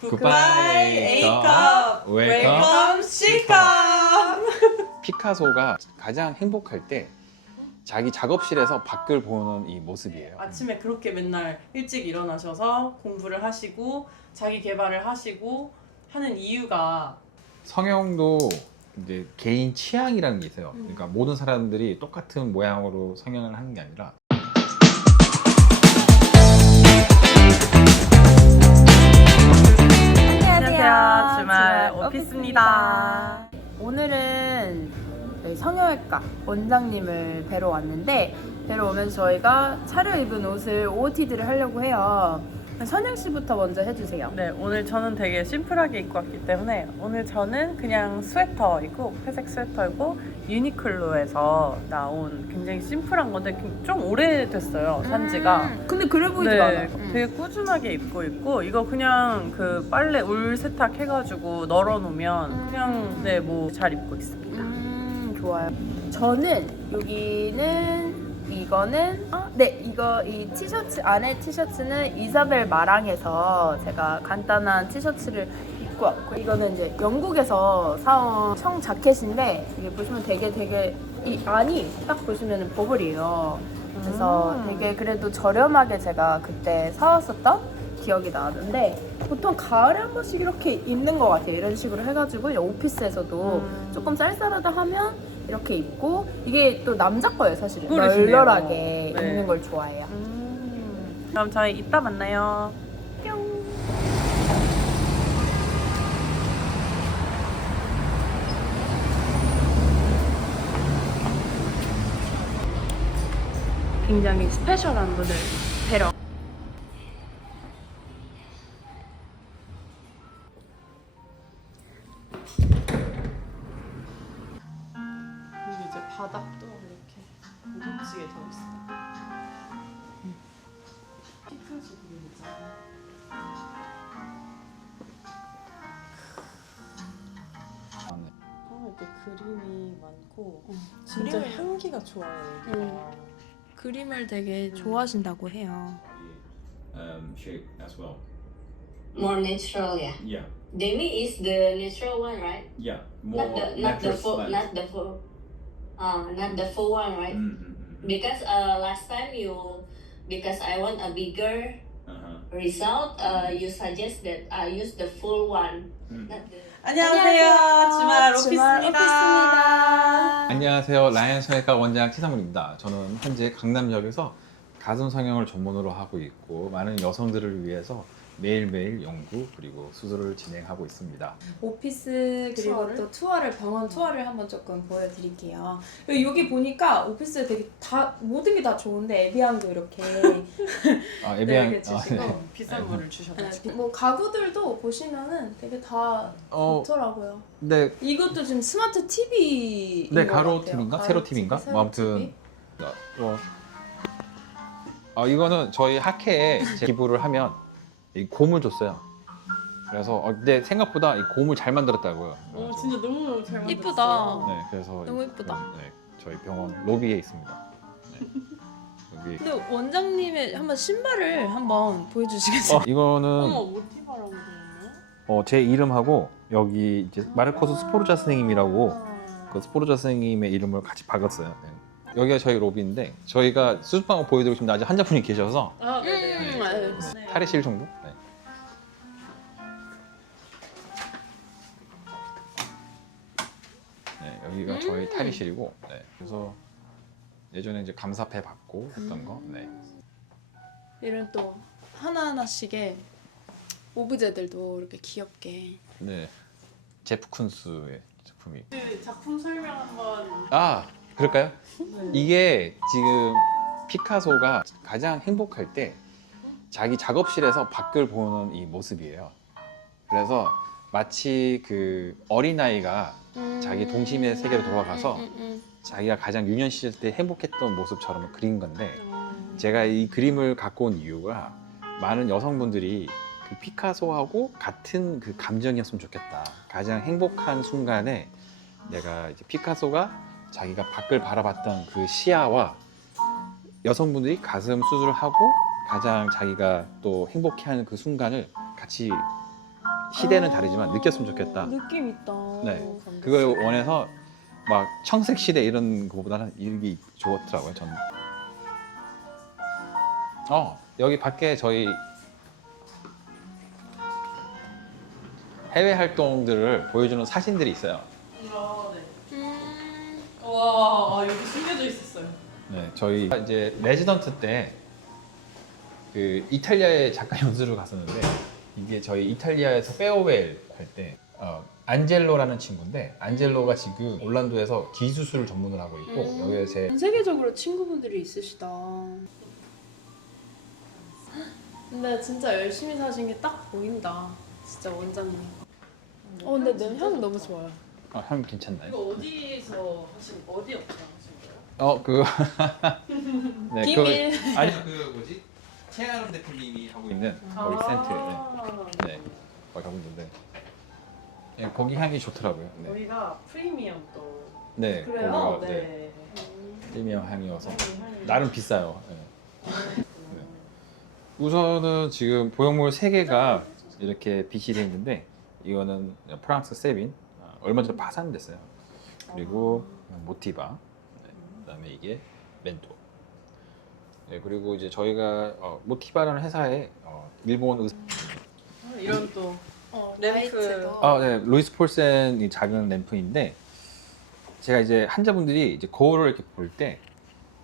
Goodbye, A컵. Welcome, Welcome, C컵. 피카소가 가장 행복할 때 자기 작업실에서 밖을 보는 이 모습이에요. 아침에 그렇게 맨날 일찍 일어나셔서 공부를 하시고 자기 개발을 하시고 하는 이유가 성형도 이제 개인 취향이라는 게 있어요. 음. 그러니까 모든 사람들이 똑같은 모양으로 성형을 하는 게 아니라 안녕하세요. 주말 오피스입니다. 오늘은 저희 성형외과 원장님을 뵈러 왔는데 뵈러 오면서 저희가 차려입은 옷을 OOTD를 하려고 해요. 선영 씨부터 먼저 해주세요. 네, 오늘 저는 되게 심플하게 입고 왔기 때문에 오늘 저는 그냥 스웨터이고 회색 스웨터이고 유니클로에서 나온 굉장히 심플한 건데 좀 오래됐어요 산지가. 음, 근데 그래 보이지 네, 않아. 되게 꾸준하게 입고 있고 이거 그냥 그 빨래 울 세탁 해가지고 널어 놓으면 그냥 네 뭐 잘 입고 있습니다. 음, 좋아요. 저는 여기는 이거는 어? 네 이거 이 티셔츠 안에 티셔츠는 이사벨 마랑에서 제가 간단한 티셔츠를 입고 왔고 이거는 이제 영국에서 사온 청 자켓인데 이게 보시면 되게 되게 이 안이 딱 보시면 버블이에요. 그래서 음. 되게 그래도 저렴하게 제가 그때 사왔었던 기억이 나는데 보통 가을에 한 번씩 이렇게 입는 것 같아요. 이런 식으로 해가지고 오피스에서도 음. 조금 쌀쌀하다 하면 이렇게 입고 이게 또 남자 거예요 사실은 그러시네요. 널널하게 네. 입는 걸 좋아해요. 음, 그럼 저희 이따 만나요. 뿅. 굉장히 스페셜한 분을 뵈러. 좋아요 여기가. 음. 그림을 되게 좋아하신다고 해요. Um, shape as well. More natural, yeah. Yeah, Demi is the natural one, right? yeah. not the not the full not the full uh not the full one, right? Mm-hmm. Because uh last time you because I want a bigger Uh-huh. result, uh you suggest that I use the full one, Mm. not the 안녕하세요. 주말 오피스입니다. 안녕하세요. 라이언 성형외과 원장 치사물입니다. 저는 현재 강남역에서 가슴 성형을 전문으로 하고 있고 많은 여성들을 위해서 매일매일 연구 그리고 수술을 진행하고 있습니다. 오피스 그리고 투어를? 또 투어를 병원 투어를 한번 조금 보여드릴게요. 여기 보니까 오피스 되게 다 모든 게 다 좋은데 에비앙도 이렇게 아, 네, 에비앙 이렇게 아, 주시고 네. 비싼 물을 주셔가지고. 뭐 가구들도 보시면은 되게 다 어, 좋더라고요. 네, 이것도 지금 스마트 TV 네 가로 TV인가 세로 TV인가? 뭐 아무튼 어, 어, 이거는 저희 학회에 제 기부를 하면 이 곰을 줬어요. 그래서 어, 근데 생각보다 이 곰을 잘 만들었다고요. 어, 진짜 너무 잘 만들었어요. 이쁘다. 네, 그래서 너무 이- 예쁘다. 네, 저희 병원 로비에 있습니다. 네. 여기 근데 원장님의 한번 신발을 한번 보여주시겠어요? 어, 이거는 어머 모티바라고 있네. 어, 제 이름하고 여기 이제 마르코스 스포르자 선생님이라고 아. 그 스포르자 선생님의 이름을 같이 박았어요. 네. 여기가 저희 로비인데 저희가 수술방 보여드리고 싶은데 아직 환자분이 계셔서 아, 네네. 음, 아유. 네. 탈의실 정도? 여기가 저희 음. 탈의실이고, 네, 그래서 예전에 이제 감사패 받고 했던 거, 네. 이런 또 하나하나씩의 오브제들도 이렇게 귀엽게 네, 제프 쿤스의 제품이. 그 작품 설명 한번. 아, 그럴까요? 네. 이게 지금 피카소가 가장 행복할 때 자기 작업실에서 밖을 보는 이 모습이에요. 그래서 마치 그 어린아이가 자기 동심의 세계로 돌아가서 음, 자기가 가장 유년 시절 때 행복했던 모습처럼 그린 건데 음. 제가 이 그림을 갖고 온 이유가 많은 여성분들이 그 피카소하고 같은 그 감정이었으면 좋겠다. 가장 행복한 순간에 내가 이제 피카소가 자기가 밖을 바라봤던 그 시야와 여성분들이 가슴 수술을 하고 가장 자기가 또 행복해하는 그 순간을 같이 시대는 다르지만 느꼈으면 좋겠다. 느낌 있다. 네. 그걸 원해서 막 청색 시대 이런 거보다는 이게 좋더라고요. 저는. 어 여기 밖에 저희 해외 활동들을 보여주는 사진들이 있어요. 아, 네. 음, 와, 아, 여기 숨겨져 있었어요. 네, 저희 이제 레지던트 때 그 이탈리아에 잠깐 연수를 갔었는데 이게 저희 이탈리아에서 페어웰 할 때 어, 안젤로라는 친구인데 안젤로가 지금 올란도에서 기수술을 전문을 하고 있고 음. 여기에 제 전 세계적으로 친구분들이 있으시다. 근데 진짜 열심히 사신 게 딱 보인다. 진짜 원장님. 어, 근데 냄향 너무 좋아요. 어, 향 괜찮나요? 이거 어디서 하신 어디 업체 하신 거예요? 어, 그 네, 비밀. 그 아니 그 뭐지? 최아름 대표님이 하고 있는 거기 센트. 네. 네. 거기 하고 있는데 네, 거기 향이 좋더라고요. 네. 여기가 프리미엄 또. 네. 그래요? 거기가, 네. 네. 프리미엄 향이어서 향이- 나름 비싸요. 네. 우선은 지금 보형물 세 개가 이렇게 빛이 돼 있는데 이거는 프랑스 세빈 아, 얼마 전에 파산됐어요. 그리고 모티바, 네, 그다음에 이게 멘토. 네, 그리고 이제 저희가 어, 모티바라는 회사에 어, 일본 의... 이런 또 어, 램프. 라이트도. 아, 네, 루이스 폴센이 작은 램프인데 제가 이제 환자분들이 이제 거울을 이렇게 볼 때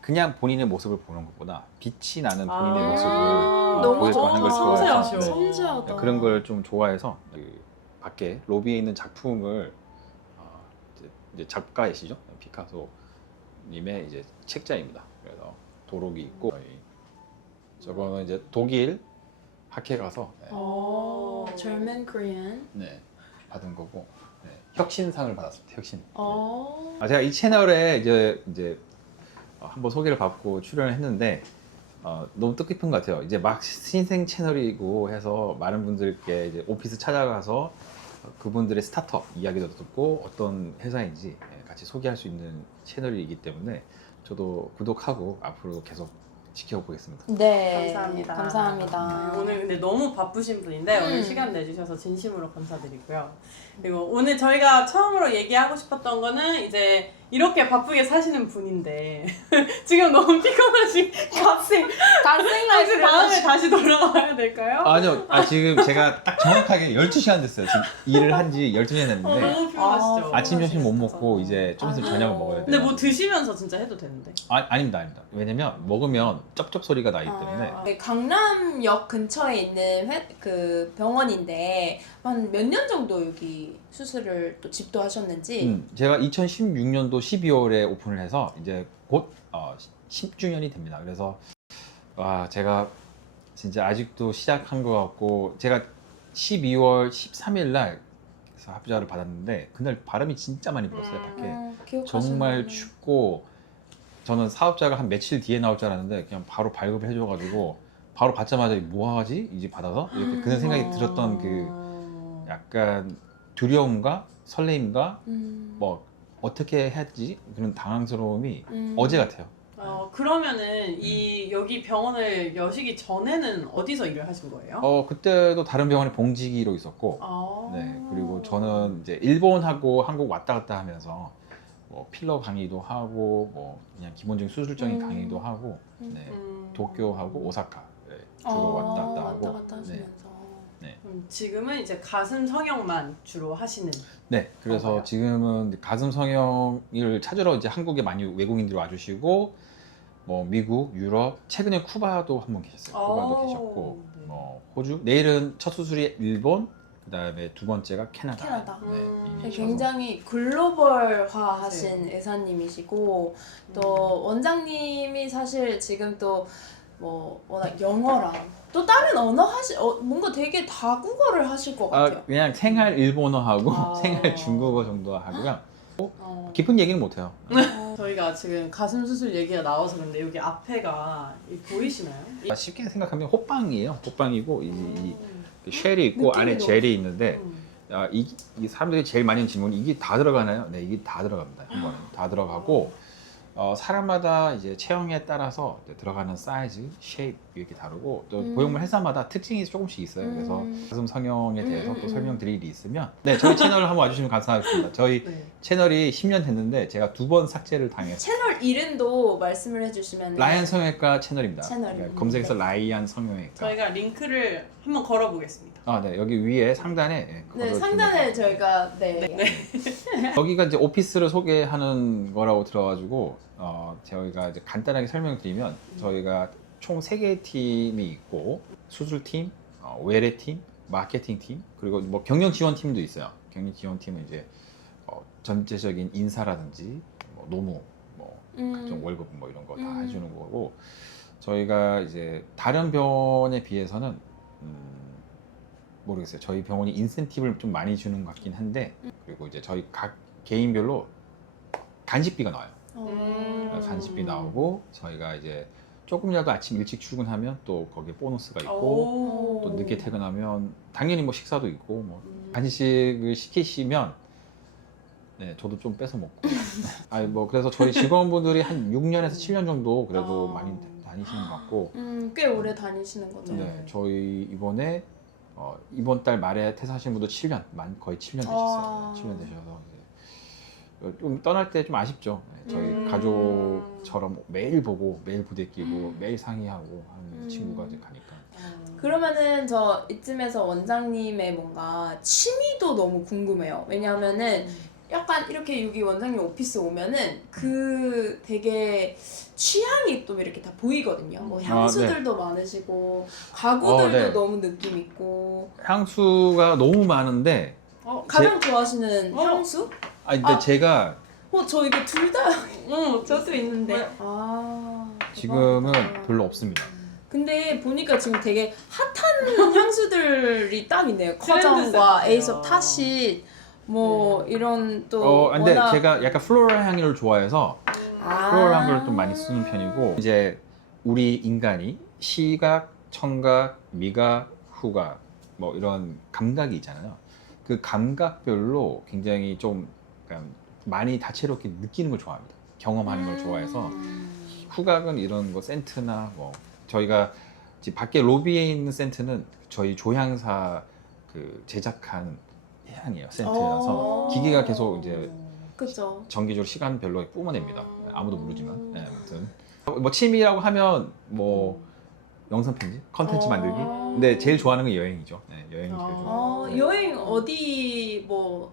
그냥 본인의 모습을 보는 것보다 빛이 나는 본인의 아, 모습을 너무 보여주고 하는 걸 좋아. 좋아해서 섬세하셔. 네. 섬세하다. 네, 그런 걸 좀 좋아해서 그 밖에 로비에 있는 작품을 어, 이제, 이제 작가이시죠 피카소 님의 이제 책자입니다. 그래서 도록이 있고 저희 저거는 이제 독일 학회 가서 네, 어, German Korean. 네, 받은 거고 네, 혁신상을 받았습니다. 혁신. 어. 아, 제가 이 채널에 이제 이제 어, 한번 소개를 받고 출연을 했는데 어, 너무 뜻깊은 것 같아요. 이제 막 신생 채널이고 해서 많은 분들께 이제 오피스 찾아가서 어, 그분들의 스타트업 이야기도 듣고 어떤 회사인지 예, 같이 소개할 수 있는 채널이기 때문에 저도 구독하고 앞으로 계속 지켜보겠습니다. 네. 감사합니다. 감사합니다. 오늘 근데 너무 바쁘신 분인데 음. 오늘 시간 내주셔서 진심으로 감사드리고요. 그리고 오늘 저희가 처음으로 얘기하고 싶었던 거는 이제 이렇게 바쁘게 사시는 분인데 지금 너무 피곤하신 갓생 갓생 혹시 다음에 다시 돌아와야 될까요? 아니요, 아, 지금 제가 딱 정확하게 12시간 됐어요. 지금 일을 한 지 12시간 어, 됐는데 너무 피곤하시죠? 아, 아침, 점심 못 먹고 이제 좀 있으면 아. 저녁을 먹어야 돼요. 근데 뭐 드시면서 진짜 해도 되는데. 아, 아닙니다, 아닙니다. 왜냐면 먹으면 쩝쩝 소리가 나기 때문에 아, 네, 강남역 근처에 있는 회, 그 병원인데 한 몇 년 정도 여기 수술을 또 집도하셨는지 음, 제가 2016년도 12월에 오픈을 해서 이제 곧 어, 10주년이 됩니다. 그래서 와 제가 진짜 아직도 시작한 것 같고 제가 12월 13일 날 그래서 합자를 받았는데 그날 바람이 진짜 많이 불었어요 밖에 음, 기억하시는 정말 분은. 춥고 저는 사업자가 한 며칠 뒤에 나올 줄 알았는데 그냥 바로 발급을 해줘가지고 바로 받자마자 뭐 하지 이제 받아서 이렇게 그런 생각이 들었던 그 어. 약간 두려움과 설레임과 음, 뭐 어떻게 해야지 그런 당황스러움이 음. 어제 같아요. 어, 그러면은 이 여기 병원을 여시기 전에는 어디서 일을 하신 거예요? 어 그때도 다른 병원에 봉지기로 있었고, 아. 네 그리고 저는 이제 일본하고 한국 왔다 갔다 하면서 뭐 필러 강의도 하고 뭐 그냥 기본적인 수술적인 음. 강의도 하고, 음. 네 음. 도쿄하고 오사카 네, 주로 어, 왔다 갔다 하고, 왔다 갔다 네. 하시면서 음, 지금은 이제 가슴 성형만 주로 하시는. 네, 그래서 건가요? 지금은 가슴 성형을 찾으러 이제 한국에 많이 외국인들이 와주시고, 뭐 미국, 유럽, 최근에 쿠바도 한번 계셨어요. 쿠바도 오, 계셨고, 네. 뭐 호주. 내일은 첫 수술이 일본, 그다음에 두 번째가 캐나다. 캐나다. 네, 음. 굉장히 글로벌화 하신 네. 의사님이시고 음. 또 원장님이 사실 지금 또 뭐 워낙 영어랑 또 다른 언어 하시 어, 뭔가 되게 다국어를 하실 것 같아요. 아, 그냥 생활 일본어하고 아. 생활 중국어 정도 하고요. 어. 깊은 얘기는 못 해요. 어, 저희가 지금 가슴 수술 얘기가 나와서 그런데 여기 앞에가 이 보이시나요? 이- 쉽게 생각하면 호빵이에요. 호빵이고 이, 이 음. 쉘이 있고 느낌이 안에 너무 젤이 있는데 음. 아, 이, 이 사람들이 제일 많이 하는 질문이 이게 다 들어가나요? 네, 이게 다 들어갑니다. 한 번에 다 들어가고 어, 사람마다 이제 체형에 따라서 이제 들어가는 사이즈, 쉐입 이렇게 다르고 또 음. 보형물 회사마다 특징이 조금씩 있어요. 그래서 음. 가슴 성형에 대해서 음, 음, 또 음. 설명드릴 일이 있으면 네 저희 채널을 한번 와주시면 감사하겠습니다. 저희 네. 채널이 10년 됐는데 제가 두 번 삭제를 당했어요. 채널 이름도 말씀을 해주시면 라이안 성형외과 채널입니다. 채널입니다. 그러니까 검색해서 네. 라이안 성형외과. 저희가 링크를 한번 걸어보겠습니다. 아, 네 여기 위에 상단에 예, 네 걸어주시면 상단에 저희가 네, 여기가 이제 오피스를 소개하는 거라고 들어가지고 어, 저희가 이제 간단하게 설명드리면 저희가 총세 개의 팀이 있고 수술팀, 어, 외래팀, 마케팅팀 그리고 뭐 경영 지원팀도 있어요. 경영 지원팀은 이제 어, 전체적인 인사라든지 뭐 노무, 뭐 각종 음. 월급 뭐 이런 거 다 음. 해주는 거고 저희가 이제 다른 병원에 비해서는 음, 모르겠어요. 저희 병원이 인센티브를 좀 많이 주는 것 같긴 한데 그리고 이제 저희 각 개인별로 간식비가 나와요. 어. 음. 간식비 나오고 저희가 이제 조금이라도 아침 일찍 출근하면 또 거기에 보너스가 있고 오. 또 늦게 퇴근하면 당연히 뭐 식사도 있고 뭐 음. 간식을 시키시면 네 저도 좀 뺏어 먹고 아니 뭐 그래서 저희 직원분들이 한 6년에서 7년 정도 그래도 아. 많이 다니시는 것 같고 음, 꽤 오래 다니시는 거죠. 네 저희 이번에 어, 이번 달 말에 퇴사하신 분도 7년 만 거의 7년 되셨어요 아. 7년 되셔서 좀 떠날 때 좀 아쉽죠 네, 저희 음. 가족처럼 매일 보고 매일 부대 끼고 음. 매일 상의하고 하는 음. 친구가 이제 가니까 어. 그러면은 저 이쯤에서 원장님의 뭔가 취미도 너무 궁금해요. 왜냐하면은 약간 이렇게 여기 원장님 오피스 오면은 그 되게 취향이 또 이렇게 다 보이거든요. 뭐 아, 향수들도 많으시고 가구들도 어, 네. 너무 느낌 있고 향수가 너무 많은데 어, 가장 좋아하시는 어. 향수? 아니 근데 아. 제가 어 저 이거 둘 다 응, 저도 있는데 왜? 아 지금은 대박이다. 별로 없습니다 근데 보니까 지금 되게 핫한 향수들이 딱 있네요. 트렌드 커정과. 에이섭 타시 뭐 이런 또 어 근데 워낙 제가 약간 플로럴 향을 좋아해서 아. 플로럴한 걸좀 많이 쓰는 편이고 이제 우리 인간이 시각, 청각, 미각, 후각 뭐 이런 감각이 있잖아요. 그 감각별로 굉장히 좀 약간 많이 다채롭게 느끼는 걸 좋아합니다. 경험하는 걸 좋아해서 음. 후각은 이런 거 센트나 뭐 저희가 지금 밖에 로비에 있는 센트는 저희 조향사 그 제작한 향이에요 센트라서 어. 기계가 계속 이제 그죠. 정기적으로 시간별로 뿜어냅니다. 아무도 모르지만. 네, 아무튼 뭐 취미라고 하면 뭐 영상 편집, 컨텐츠 어. 만들기. 근데 제일 좋아하는 건 여행이죠. 네, 여행 제일 어. 좋아. 어 여행 어디 뭐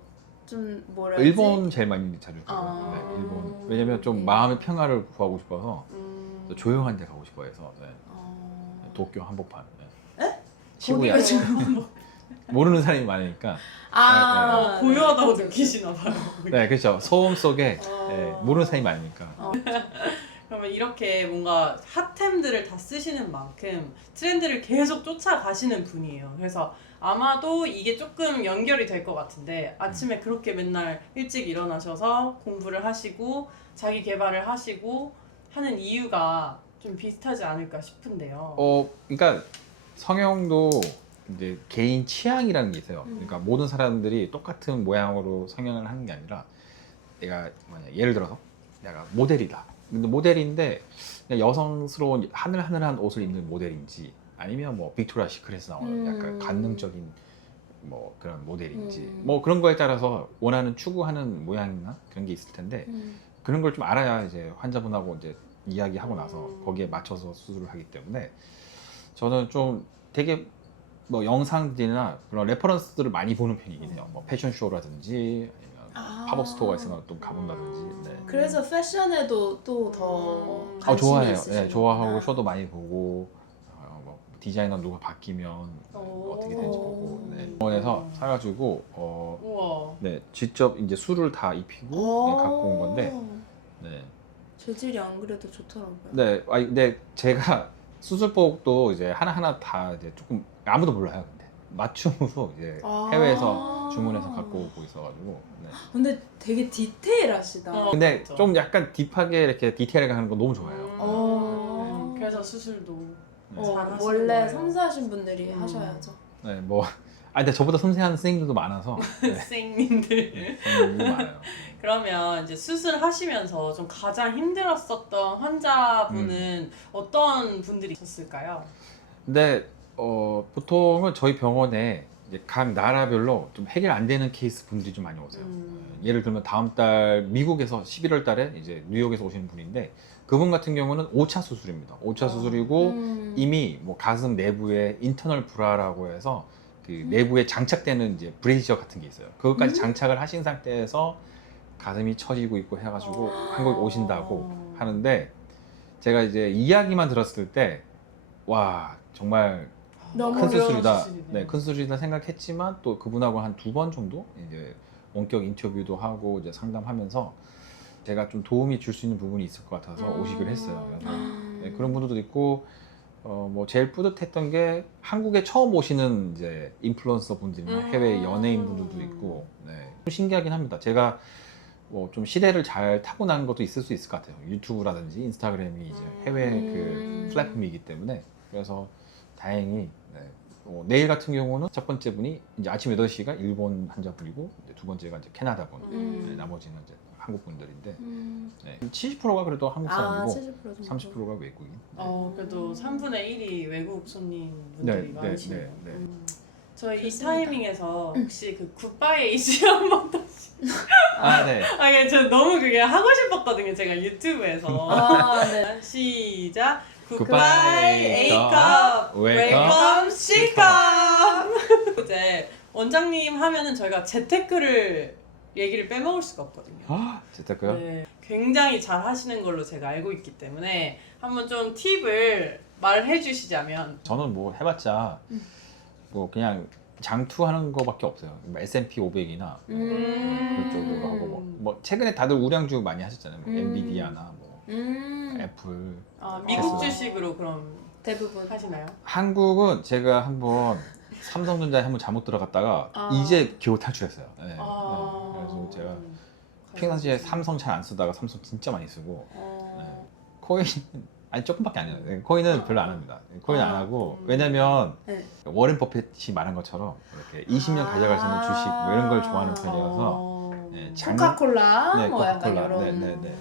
좀 뭐라 해야지? 일본 제일 많이 자주 가요. 아. 네, 일본. 왜냐면 좀 마음의 평화를 구하고 싶어서 음. 또 조용한 데 가고 싶어 해서 네. 어. 도쿄 한복판. 네. 에? 시부야. 거기가 지금 모르는 사람이 많으니까. 아 어, 고요하다고 느끼시나 봐요. 네, 그렇죠. 소음 속에 어. 네, 모르는 사람이 많으니까. 그러면 이렇게 뭔가 핫템들을 다 쓰시는 만큼 트렌드를 계속 쫓아가시는 분이에요. 그래서 아마도 이게 조금 연결이 될 것 같은데 아침에 그렇게 맨날 일찍 일어나셔서 공부를 하시고 자기 개발을 하시고 하는 이유가 좀 비슷하지 않을까 싶은데요. 어, 그러니까 성형도 이제 개인 취향이라는 게 있어요. 음. 그러니까 모든 사람들이 똑같은 모양으로 성형을 하는 게 아니라 내가 뭐냐 예를 들어서 내가 모델이다. 근데 모델인데 그냥 여성스러운 하늘하늘한 옷을 입는 모델인지 아니면 뭐 빅토리아 시크릿에 나오는 약간 음. 관능적인 뭐 그런 모델인지 음. 뭐 그런 거에 따라서 원하는 추구하는 모양이나 그런 게 있을 텐데 음. 그런 걸 좀 알아야 이제 환자분하고 이제 이야기하고 나서 음. 거기에 맞춰서 수술을 하기 때문에 저는 좀 되게 뭐 영상들이나 그런 레퍼런스들을 많이 보는 편이긴 해요. 뭐 패션쇼라든지 아니면 아. 팝업 스토어가 있으면 또 가본다든지. 네. 그래서 패션에도 또더 음. 어, 관심이 좋아해요. 네, 좋아하고 쇼도 많이 보고 디자이너 누가 바뀌면 오. 어떻게 되는지 보고 네. 병원에서 사가지고 어, 우와. 네, 직접 이제 술을 다 입히고 네, 갖고 온 건데 네. 재질이 안 그래도 좋더라고요. 네, 아니 근데 제가 수술복도 이제 하나 하나 다 이제 조금 아무도 몰라요. 근데 맞춤으로 이제 아. 해외에서 주문해서 갖고 오고 있어가지고. 네. 근데 되게 디테일하시다. 어. 근데 그렇죠. 좀 약간 딥하게 이렇게 디테일하게 하는 거 너무 좋아해요. 음. 어. 그래서 수술도 네. 어, 잘 하시는 원래 거예요. 섬세하신 분들이 음. 하셔야죠. 네, 뭐 아 근데 저보다 섬세한 선생님들도 많아서 네, 선생님들. 네, 선생님들도 많아요. 그러면 이제 수술하시면서 좀 가장 힘들었었던 환자분은 음. 어떤 분들이 있었을까요? 근데 어, 보통은 저희 병원에 이제 각 나라별로 좀 해결 안 되는 케이스 분들이 좀 많이 오세요. 음. 예를 들면 다음 달 미국에서 11월 달에 이제 뉴욕에서 오시는 분인데 그분 같은 경우는 5차 수술입니다. 5차 어. 수술이고 음. 이미 뭐 가슴 내부에 인터널 브라라고 해서 그 음. 내부에 장착되는 이제 브레이저 같은 게 있어요. 그것까지 음. 장착을 하신 상태에서 가슴이 처지고 있고 해가지고 어. 한국에 오신다고 하는데 제가 이제 이야기만 들었을 때 와 정말 큰 수술이다. 네, 큰 수술이다 생각했지만 또 그분하고 한 두 번 정도 이제 원격 인터뷰도 하고 이제 상담하면서 제가 좀 도움이 줄 수 있는 부분이 있을 것 같아서 음. 오시기로 했어요. 그래서 음. 네, 그런 분들도 있고 어, 뭐 제일 뿌듯했던 게 한국에 처음 오시는 이제 인플루언서 분들이나 음. 해외 연예인 분들도 있고 네. 좀 신기하긴 합니다. 제가 뭐 좀 시대를 잘 타고난 것도 있을 수 있을 것 같아요. 유튜브라든지 인스타그램이 이제 음. 해외 그 음. 플랫폼이기 때문에 그래서 다행히 네. 어, 내일 같은 경우는 첫 번째 분이 이제 아침 8시가 일본 환자분이고 이제 두 번째가 이제 캐나다 분, 음. 네, 나머지는 이제 한국 분들인데 음. 네. 70%가 그래도 한국 아, 사람이고 70% 정도. 30%가 외국인. 네. 어, 그래도 3분의 1이 외국 손님분들이 네, 네, 많으시네요. 네, 네. 음. 저희 이 좋습니다. 타이밍에서 혹시 그 굿바이 에이지 한번 다시 아, 네. 아, 이게 저 너무 그게 하고 싶었거든요. 제가 유튜브에서. 아, 네. 시작. 굿바이. Welcome, 웰컴 Ccup. 이제 원장님 하면은 저희가 재테크를 얘기를 빼먹을 수가 없거든요. 아, 재테크요? 네, 굉장히 잘 하시는 걸로 제가 알고 있기 때문에 한번 좀 팁을 말해 주시자면 저는 뭐 해봤자 뭐 그냥 장투하는 거밖에 없어요. 뭐 S&P 500이나 음. 그쪽으로 하고 뭐, 뭐 최근에 다들 우량주 많이 하셨잖아요. 뭐 음. 엔비디아나 뭐 음. 애플. 아, 미국 됐어요. 주식으로 그럼 대부분. 하시나요? 한국은 제가 한번 삼성전자에 한번 잘못 들어갔다가 아. 이제 겨우 탈출했어요. 네. 아... 네. 그래서 제가 평상시에 삼성 잘 안 쓰다가 삼성 진짜 많이 쓰고 어... 코인 아니 조금밖에 안 해요. 네, 코인은 별로 안 합니다. 코인 안 아, 하고 음. 왜냐면 네. 워렌 버핏이 말한 것처럼 이렇게 20년 가져갈 수 있는 주식 뭐 이런 걸 좋아하는 편이라서 어... 네, 장- 코카콜라 네, 뭐 약간 코카콜라. 이런. 네, 네, 네.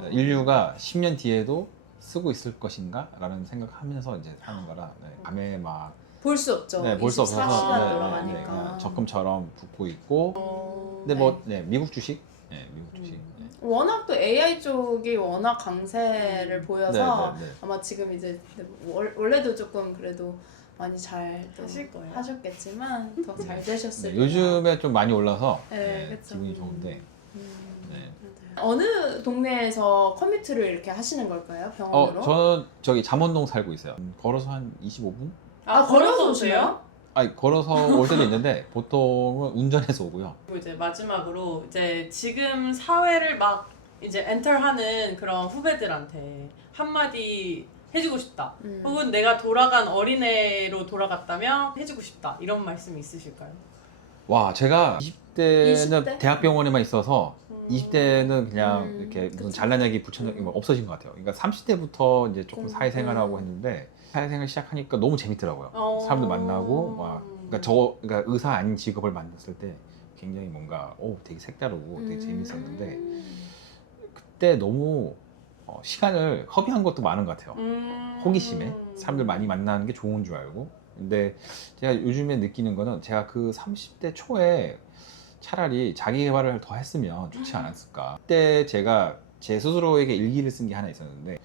아. 인류가 10년 뒤에도 쓰고 있을 것인가 라는 생각하면서 이제 하는 거라 네, 밤에 막 볼 수 없죠. 네, 볼수 없어서 24시간 네, 네, 돌아가니까. 네, 그냥 적금처럼 붙고 있고 어... 근데 뭐 네, 미국 주식 네, 미국 주식 음. 네. 워낙 또 AI 쪽이 워낙 강세를 보여서 네, 네, 네. 아마 지금 이제 월- 원래도 조금 그래도 많이 잘또 하실 거예요. 하셨겠지만 더 잘 되셨을 네, 거예요. 요즘에 좀 많이 올라서 네, 네, 그쵸. 기분이 좋은데 음. 네. 어느 동네에서 컴퓨터를 이렇게 하시는 걸까요? 병원으로? 어 저는 저기 잠원동 살고 있어요 음, 걸어서 한 25분? 아, 걸어서 오세요? 아니 걸어서 올 때도 있는데 보통은 운전해서 오고요 그리고 이제 마지막으로 이제 지금 사회를 막 이제 엔터하는 그런 후배들한테 한마디 해주고 싶다. 음. 혹은 내가 돌아간 어린애로 돌아갔다면 해주고 싶다. 이런 말씀 있으실까요? 와 제가 20대는 20대? 대학병원에만 있어서 음. 20대는 그냥 음, 이렇게 무슨 그쵸. 잘난 얘기 음. 뭐 없어진 것 같아요. 그러니까 30대부터 이제 조금 음, 사회생활하고 음. 했는데 사회생활 시작하니까 너무 재밌더라고요. 어. 사람들 만나고 막 그러니까 저 그러니까 의사 아닌 직업을 만났을 때 굉장히 뭔가 오 되게 색다르고 되게 음. 재밌었는데 그때 너무 어, 시간을 허비한 것도 많은 것 같아요. 음. 호기심에 사람들 많이 만나는 게 좋은 줄 알고 근데 제가 요즘에 느끼는 거는 제가 그 30대 초에 차라리 자기 개발을 더 했으면 좋지 않았을까 그때 제가 제 스스로에게 일기를 쓴 게 하나 있었는데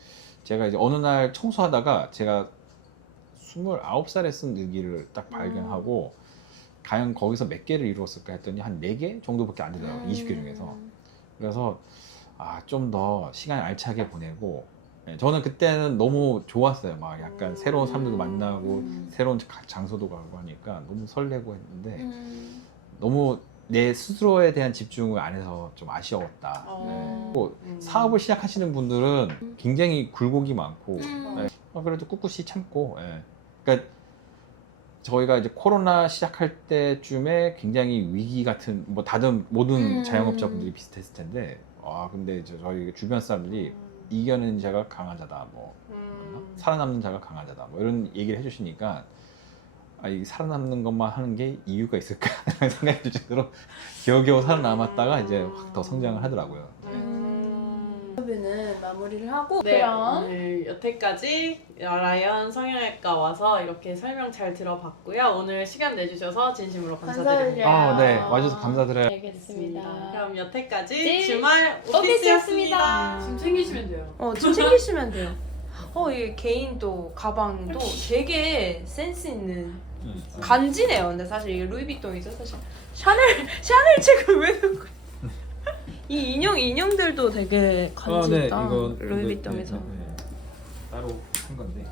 제가 이제 어느 날 청소하다가 제가 29살에 쓴 일기를 딱 발견하고 과연 거기서 몇 개를 이루었을까 했더니 한 4개 정도밖에 안 되더라고요 20개 중에서 그래서 아 좀 더 시간 알차게 보내고 네, 저는 그때는 너무 좋았어요. 막 약간 새로운 사람들도 만나고 음. 새로운 가- 장소도 가고 하니까 너무 설레고 했는데 음. 너무 내 스스로에 대한 집중을 안 해서 좀 아쉬웠다. 어. 네. 뭐 음. 사업을 시작하시는 분들은 굉장히 굴곡이 많고 음. 네. 어, 그래도 꿋꿋이 참고 예. 그러니까 저희가 이제 코로나 시작할 때쯤에 굉장히 위기 같은 뭐 다른 모든 음. 자영업자분들이 비슷했을 텐데 아 근데 이제 저희 주변 사람들이 이겨낸 자가 강한 자다 뭐 음. 살아남는 자가 강한 자다 뭐 이런 얘기를 해주시니까 아, 이 살아남는 것만 하는 게 이유가 있을까 라는 생각이 들 정도로 겨우겨우 살아남았다가 이제 확 더 성장을 하더라고요. 인터뷰는 마무리를 하고 네, 그럼 오늘 여태까지 라이언 성형외과 와서 이렇게 설명 잘 들어봤고요. 오늘 시간 내주셔서 진심으로 감사드립니다. 아, 네. 와주셔서 감사드려요. 알겠습니다. 그럼 여태까지 네. 주말 오피스였습니다. 오피스였습니다. 지금 챙기시면 돼요. 어, 좀 챙기시면 돼요. 어, 이 개인도 가방도 되게 센스 있는 음. 간지네요. 근데 사실 이게 루이비통이죠, 사실. 샤넬 샤넬 책을 왜 넣은 거야? 이 인형 인형들도 되게 간지 있다. 루이비통에서. 따로 한 건데.